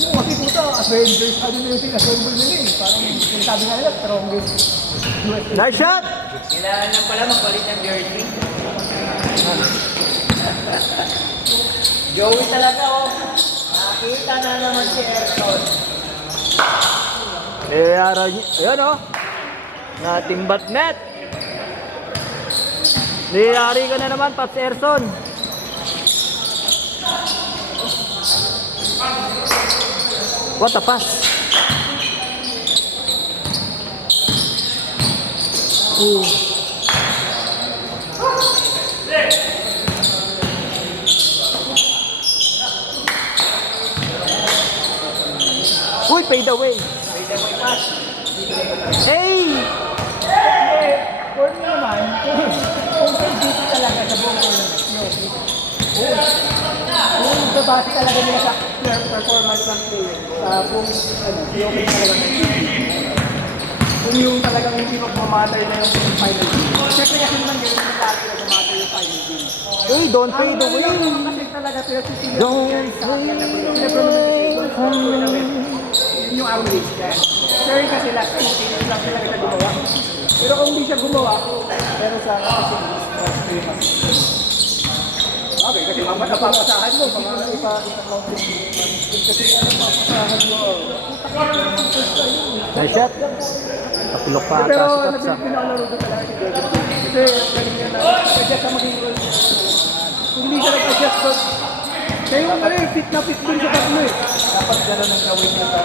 Kasi puto, Avengers, ano na yung assemble nila eh. Parang sinasabi nga nila, strongest USA. Nice shot! Kailangan lang pala magpalit ng jersey. Joey talaga oh. Nakita na naman si Ayrton. Ayan o. Natimbat net. Niyari ka na naman, Pats Erson. What a pass. Uy, fade away. Hey! For me naman, kung dito talaga sa buong kung babase talaga nila sa performance ng player, sa buong okay talaga. Kung yung talagang hindi magmamatter na yung final game. Siyempre kasi naman ganun yung lagi na bumatter yung final game. Hey, don't fade away. Kasi talaga sila sisila. Don't fade away. Yun yung average yan. Sure kasi last 2 games lang sila kita gumawa. Pero kung hindi siya gumawa, pero sa okay, kasi napapasahan mo, mga ipa-counting. Kasi napapasahan mo. Nice shot. Kapilok pa ata Pero si Kapsa. pinakalaro ko talaga si Gregor. Kasi galing niya na, adjust sa maging role niya. Kung hindi siya nag-adjust doon, kaya yung fit na fit dun sa tatlo eh. Dapat gano'n ang gawin niya sa...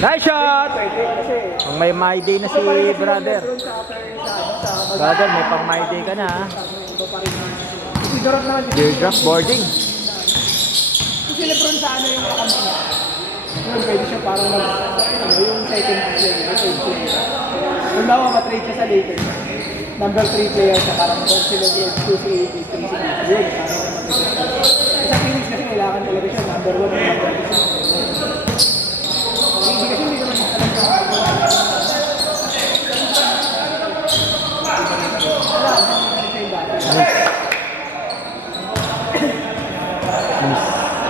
Nice shot! Kasi... Ang may my day na si brother. Brother, may pang my day ka na ha. Sigurot naman si Teardrop boarding. kung si Lebron sa ano yung kakampi niya. Yun, pwede siya parang yung second position. Kung daw matrade siya sa Lakers, number 3 player siya, parang kung sila yung 2-3-8, 3-6. Yun, parang sa Phoenix kasi kailangan talaga siya, number 1 yung number 2. Hindi kasi hindi naman alam sa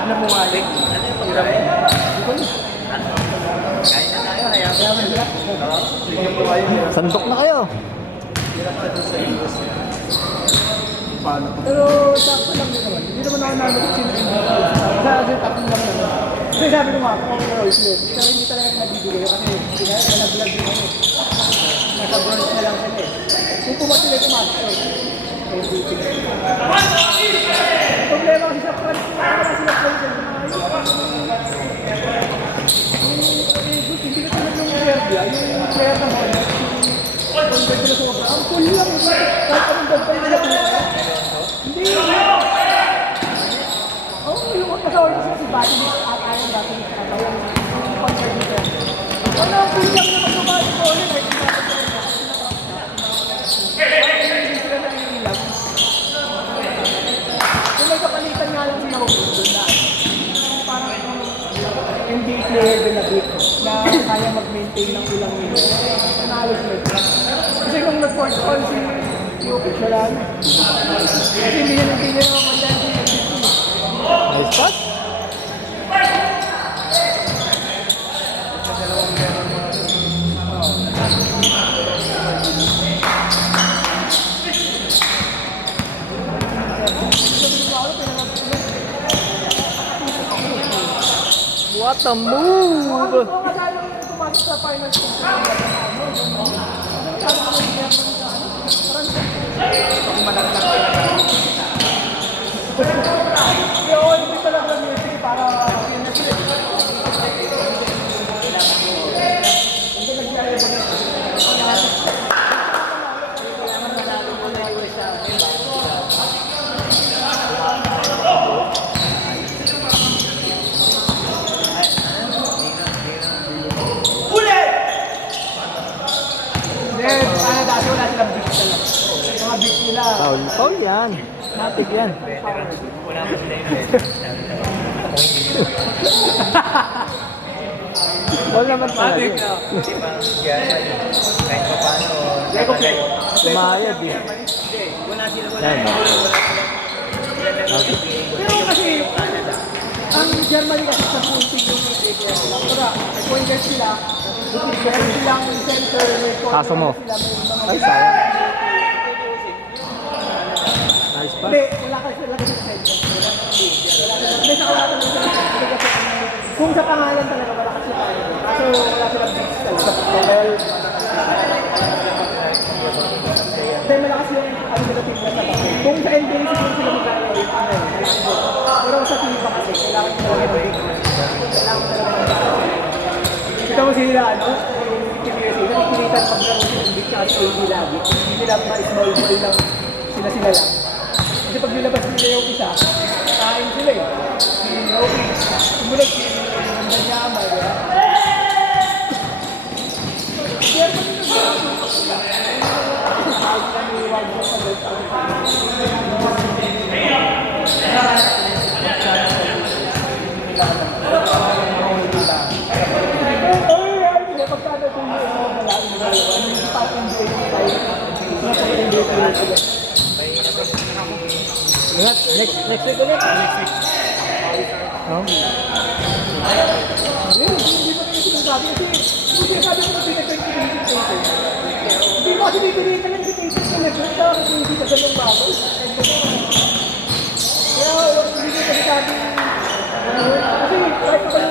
ano mo nga yun? Ano yung program mo? Kain na tayo, hayaan mo sila. Sandok na kayo. Pero sakto lang din naman. Hindi naman ako nanonood sino yung sa atin tapos lang naman. Kasi sabi ko nga, kung ako Royce Lewis, pero hindi talaga nabibigay kasi nag-vlog din ako. Nasa burns na lang sila eh. Kung pumasok sila pumasok ko MVP. Problema kasi sa France, wala sila play dyan sa mga hindi ka tulad yung Serbia, yung player na mo, yung ganda na sobra. Ang cool lang, kahit anong ganda nila pinaka. Hindi. Oo, yung kasawal ko si Bati at ayaw dati ni Kata, yung concert nito. Wala, cool lang naman kumali ko ulit. Hindi sila nangilang. Kung may kapalitan nga lang sila doon na. Parang NBA player din na bit na kaya mag-maintain ng ilang minutes. Nanalo sila. Kasi kung nag-force call si Jokic, wala na. Kasi hindi na naman mandyan si Nice shot. What a move! Kung kasama yung pumasok sa finals ko, Kung malaglag ka na. kaya ako hindi talaga music para dati wala silang beats talaga. Mga beats nila. Foul. Foul yan. Matik yan. Wala mo sila yung Foul naman pala. Di ba? Kahit pa paano. Lego play. Sumayad eh. Hindi, wala sila. Yan. Pero kasi, Ang Germany kasi sa punting yung APS sila. Pero, may pointers sila. Meron silang center, may Kaso mo. sila, may Ay, mga... sayang. Nice pass. Hindi, wala kasi sa center. Hindi, saka wala kasi sa center. Kung sa pangalan talaga, wala kasi tayo. Kaso wala silang big talaga. Sa level. Hindi, malakas yung ano nila team na sa bakit. Kung sa NBA siguro sila magkakaroon, pero sa team pa kasi, kailangan talaga ng big. Kailangan talaga ng big. Kita mo sila, ano? Yung PBS, nakikilitan pagkaroon sila ng big tsaka sa AD lagi. Hindi nila ma-small ball lang sila lang. Kasi pag nilabas nila yung isa, kain sila eh. Si Roby, sumunod si Danyama, di ba? Kaya pa nila sila. Kahit kami wag mo sa Next week ulit. No? Hindi mo kasi sinasabi kasi kung sinasabi mo na pinag-20-20 hindi mo kasi bibigay talaga si Casey sa nag-group ka kasi hindi ka ganun bago. Kaya hindi ko sinasabi kasi kahit pa kayo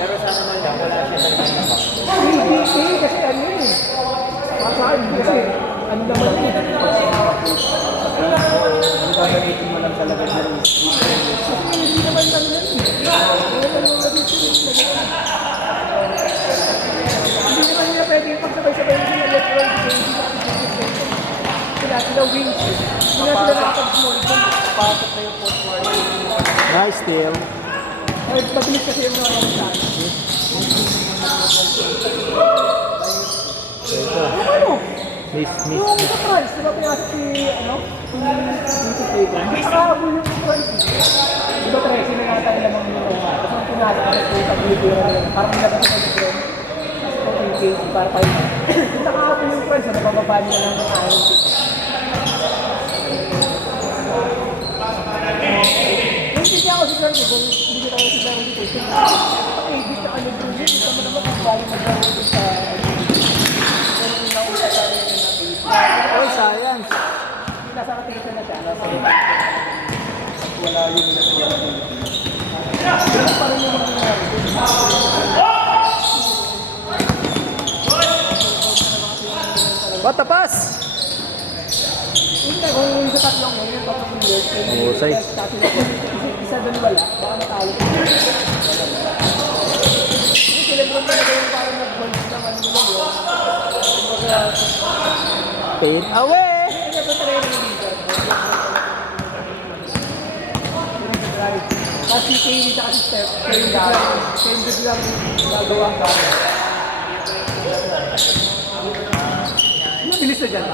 Pero sana man lang, wala siya sa hindi kasi ano yun eh. Masaan kasi ano naman yun. Ang gagamitin mo lang talaga na rin. Hindi naman lang yun. Hindi naman nila pwede yung pagsabay-sabay yung sila electoral sila wings. Hindi na sila nakapag-small doon. Pasok na yung footwork. Nice steal. Ay, mabilis kasi yung mga naman ano? Miss. Yung sa price, diba pinasok si, ano? Si Taylor. Nakahabol yung price. Diba 13 na yata nila mga mga. Tapos ang pinasok kasi yung pag-ibira nila. Parang nilabas na yung drone. Tapos ito yung case para pa yun. Yung nakahabol yung price, nabababa nila lang ng ayaw. Yung sige ako si Carlo, kung hindi ko tayo si Carlo dito, pag-ibig ka ano bro, yun, ito mo naman kung bali mag-drone sa Oh, sayang. nasa rotation na siya. Wala yung nagsiya. Pero parang yung mga nangyari. What the pass? Hindi, kung yung sa tatlong yun, yung tatlong years, Mahusay. isa doon wala, baka natalo. Kasi sila doon talaga yung parang nag-gold ng ano nila yun. Kumbaga, Fade away. hindi na ba talaga yung leader? Kasi Kaylee sa kasi Steph, same good lang gagawa ka. Mabilis na dyan.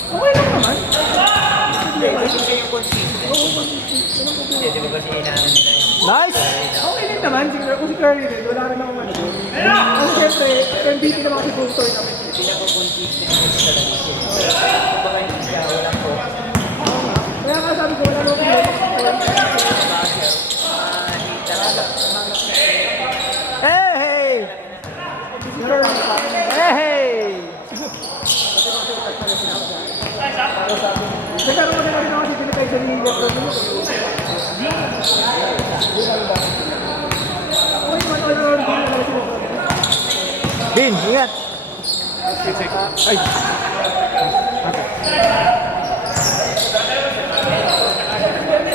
Okay lang naman. Kasi yung consistent. Hindi ba kasi inaanan nila yun? Nice. Okay din naman, kung si Curry din, wala rin akong ano. Kasi syempre, MVP naman kasi full tournament. Pinaka-consistent talaga siya. Kumbaga hindi siya, walang focus. Kaya nga sabi ko, wala naman Hey. si Curry pa. Hey. Nagkaroon ko na rin ako si Pinatay sa Liga Pro. Okay naman, all-around din naman si Lebron. Bin, ingat. Ay.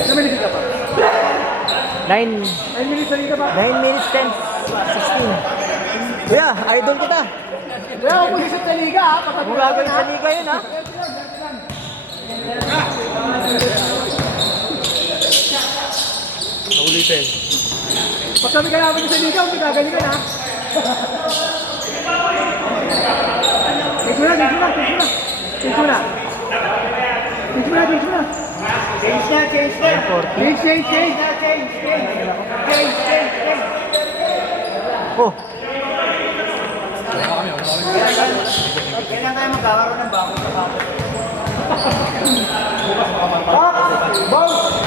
Namiligid ka pa? 9 9 minutes na rin ka pa? 9 minutes 10 16. Kuya, idol kita. Kaya ako pulisip sa Liga ha, Kung patagulagin gagawin ha. sa liga yun ha. Naulitin. Pag kami kalaban sa Liga, huwag gagalingan ha. Tignan mo na. Change mo na. Oh, Kailan tayo magkakaroon ng bago sa kapit? Bounce!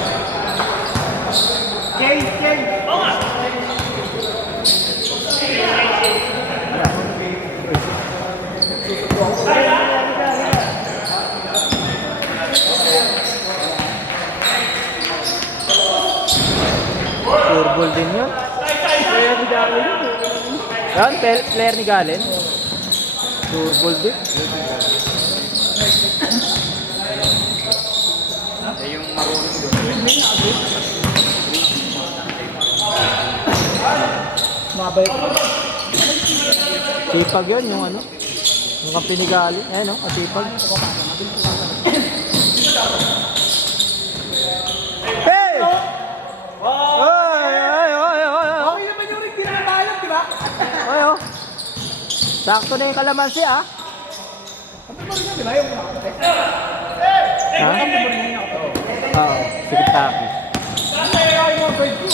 Turbol din yun. Kaya ni Galen yun. Yan, player ni Galen. Turbol din. Yung marunong doon. Mabait. Sipag yun, yung ano. Yung kampi ni Galen. Eh, no? Sipag. Hey! Oy! Oy! Oy! Oy! Okay naman yung rin, di naman bayad, di ba? Oy! Oh! Sakto na yung kalamansi, ah. Kapag mo rin yan, di ba? Yung nakakapit. Ha? Kapag mo rin yan nakakapit. Oo. Sige, taki. Kaya yung mga bird ko.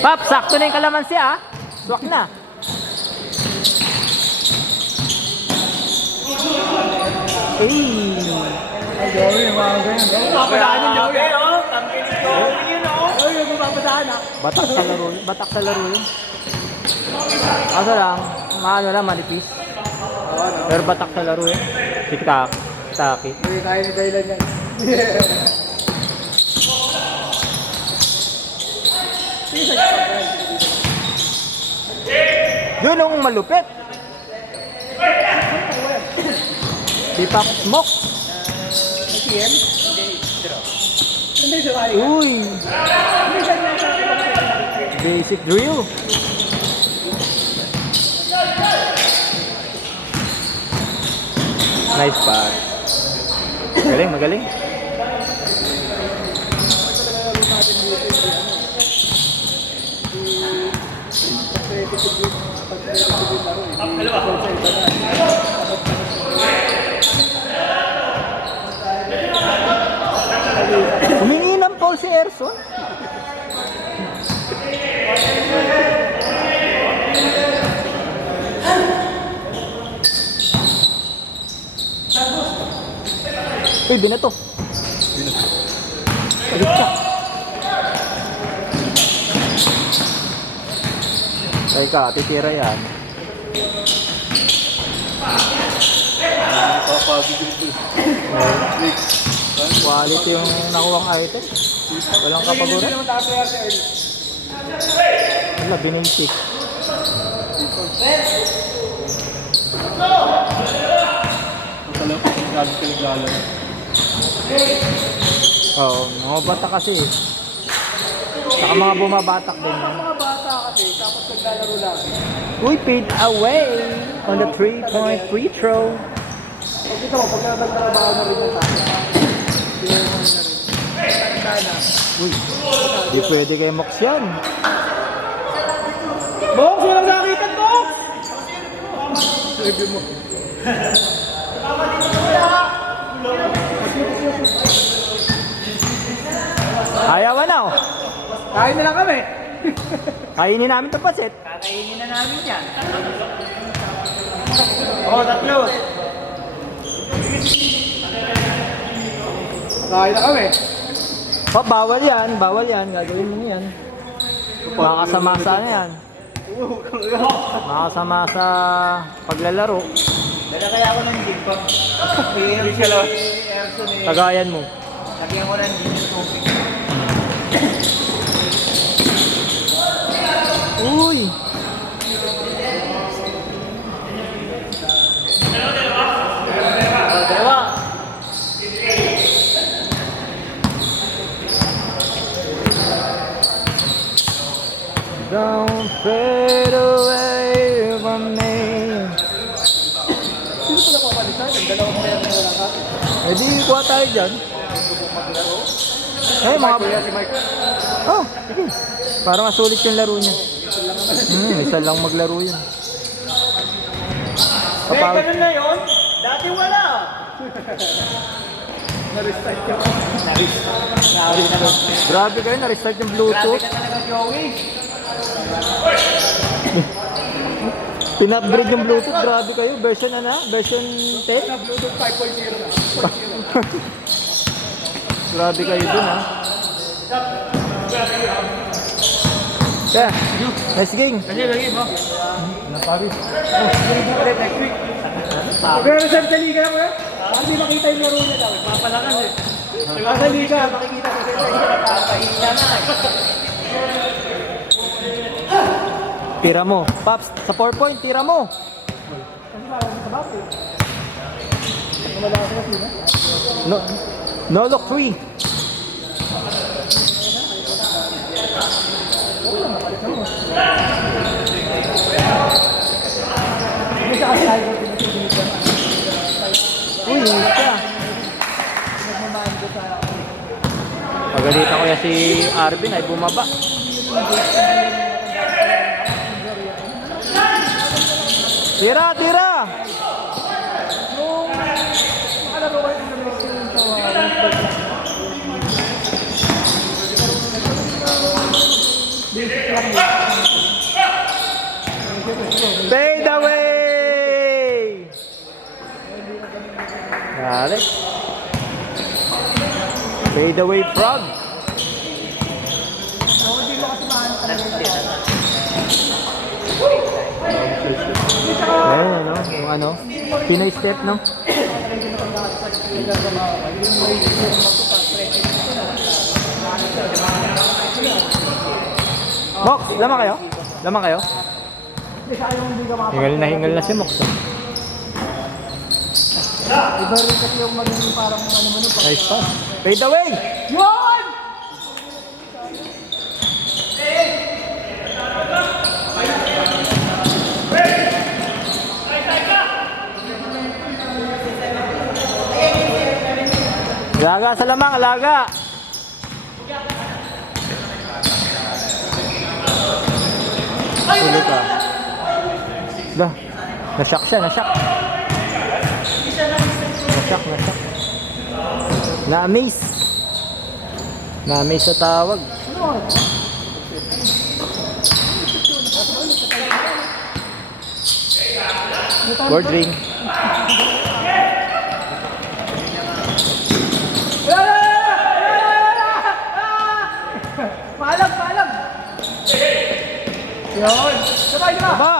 Pap, sakto na yung kalamansi, ah. Swak na. Hey! Ay, Joey, yung mga ganyan. Papadaan yung Joey. Ay, yung papadaan, ha? Batak sa laro yun. Batak sa laro yun. Kaso lang, maano lang, manipis. Pero batak sa laro yun. Tik-tak. Taki. Uy, kaya ni Daylan yan. Yun ang malupit. Sipak smoke. ATM? Hindi, sumali. Uy! Basic drill. Nice pass. Magaling, magaling. Humingi ng Paul si Erson. Uy, binato. Palit ka. Teka, titira yan. Quality yung nakuwang item. Walang kapaguran. Hindi naman tataya si Earl. Wala, bininsik. Oo, mga bata kasi. Saka mga bumabatak din. Mga bata kasi, tapos naglalaro lang. Uy, paid away on the 3-point free throw. Pag ito, pag nagtrabaho na rin yung tayo. Pinag mo na rin. Tanda na. Uy, di pwede kay Mox yan. Box! Walang sakitan, Box! Sabi mo. Ayaw na oh. Kain na lang kami. Kainin namin ito pasit. Kakainin na namin yan. Oo, tatlo. Kain na kami. Oh, bawal yan, bawal yan. Gagawin mo yan. Makakasama sa ano yan. Makakasama sa paglalaro. Dala kaya ako ng gin ko. Hindi siya lang. Tagayan mo. Lagyan ko ng gin ko. Uy! Dalawa. Don't fade away from me. Sino pala papalitan? Ang dalawang player na wala ka. Eh di kuha tayo dyan. Eh mga... Si Mike. Oh, sige. Para masulit yung laro niya. Isa lang maglaro yun. Kapag... Ganun na yun. Dati wala. Na-restart ka. Grabe kayo, na-restart yung Grabe Bluetooth. ka talaga, Joey. Pin-upgrade yung Bluetooth, grabe kayo. Version na na? Version 10? Na Bluetooth 5.0 na. Grabe kayo dun ha. Kaya, nice game. Lagi mo. Magre-reserve sa liga mo eh. Hindi makita yung laro niya daw. Papalakas eh. Sa liga, makikita ko sa Papahinga na. Tira mo. Paps, sa 4 point, tira mo. Kasi parang sa bapo. Wala ka sa sino. No, no look 3. Hindi siya kasi tayo pinagsisilip. Uy, hindi ka. Nagmamahan ko sa Pagalitan ko yan si Arvin ay bumaba. Tira, tira! nung nakalaro kayo ng laro sa basic lang yun. Fade away! Yari. Fade away frog. So, hindi mo kasi mahanap talaga yung Ayun, ano? Yung ano? Pinoy step, no? Mox, lamang kayo? Lamang kayo? Hindi siya yung hindi ka Hingal na si Mox. Oh. Iba rin kasi yung magiging parang ano mo nun. Nice pass. Fade away! Yun! Alaga sa lamang, alaga! Ulit ah. Dah, na-shock siya, na-shock. Na-shock. Na-amaze. Na-amaze sa tawag. Word ring. Paalam! Yun! Sabay na! Diba?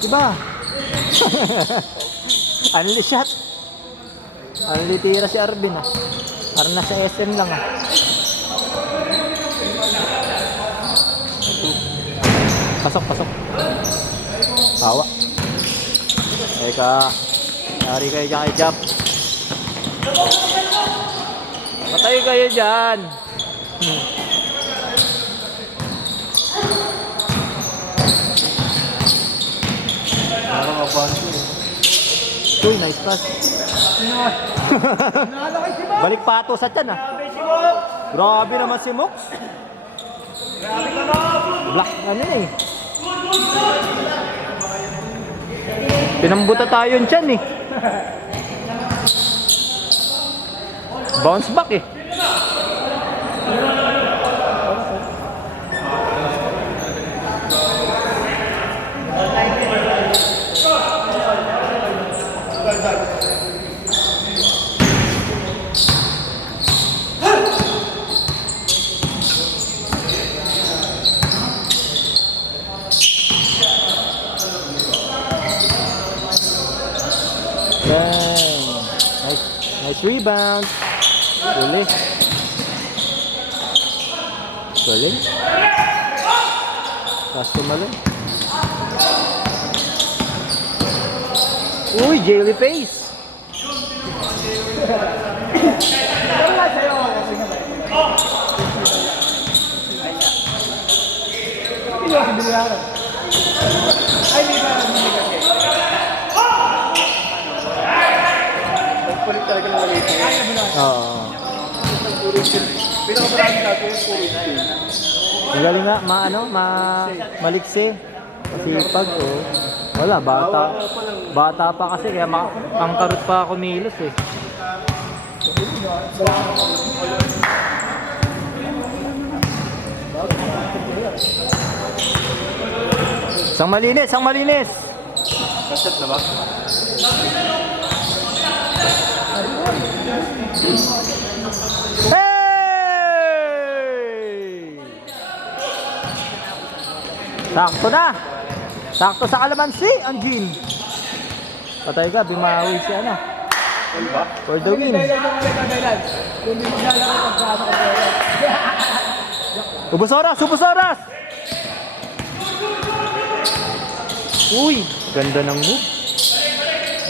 Diba? Unli shot. Unli tira si Arvin ah. Parang nasa SM lang ah. Pasok. Hawa. Eka. Yari kayo dyan kay Jap. Patay kayo dyan. Uy, nice pass. Nalo kay si Bob! Balik pato sa tiyan ah. Grabe naman si Mox. Black ano eh. Pinambuta tayo yung tiyan eh. Bounce back eh. Yan. Nice rebound. Uli. Galing. Pasto malun. Uy, jelly face. Pero nga sa'yo, kasi nga ba? Hindi ako binayaran. Ay, hindi ba? Hindi kasi. Nagpalit talaga ng maliit. Ay, nabinayaran. Oo. Pinakamarami natin yung puro skill. Ang galing nga, maliksi. Sipag, oh. Wala, bata pa kasi, kaya ang karot pa ako milos eh. Sang malinis! Kaset na ba? Hey! Sakto na! Sakto sa kalamansi, ang gin. Patay ka, bimawi si ano. For the win. Dahil lang naman nagkagailan. Kung hindi maglalaro pag sa ano ka pala. Ubus oras, ubus oras! Uy, ganda ng move.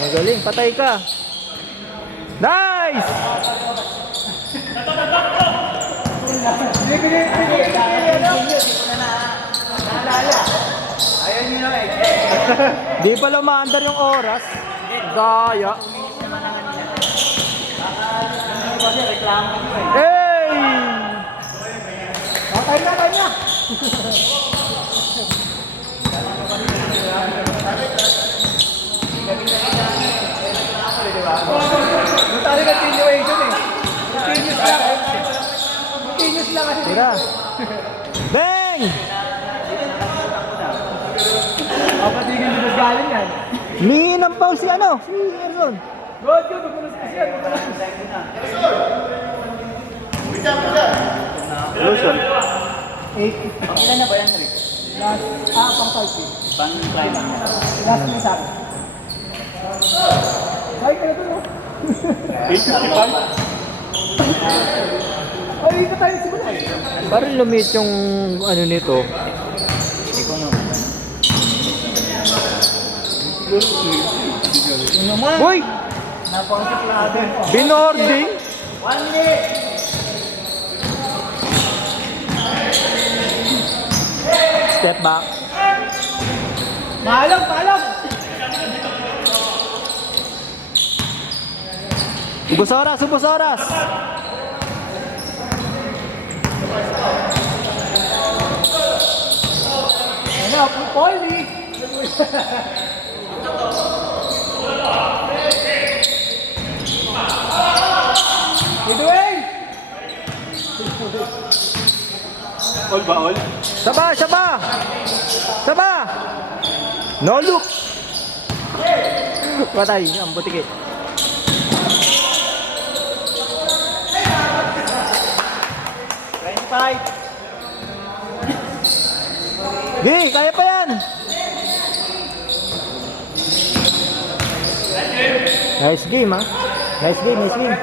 Magaling, patay ka. Nice! Ayaw nyo na eh. Di pala maandar yung oras. Daya. Kasi reklamo nyo eh. Hey! Kaya na, kaya na. Yung tayo continuation eh. Continuous lang. Continuous lang kasi. Tira. Bang! Papatigil din mas galing yan. Mingi ng foul si ano? Si Erson. Good, good. Magpunas kasi yan. Lucian. 8. Ilan na ba yan, Rick? Last, pang 5. Pang climbing na. Last na sa akin. Ay, kaya ito no? 8:55. Ay, dito tayo simula. Parang lumit yung ano nito. Hindi ko nga. Uy! Napakasip lang natin. Binording! 1 minute! Step back. Maalam, maalam! Ubus oras, ubus oras! Ano, Polly! Edwin! All ba all? Saba, saba! Saba! No look! Patay, ang butiki. Gi, kaya pa yan! Nice game, ha? Nice game, nice game.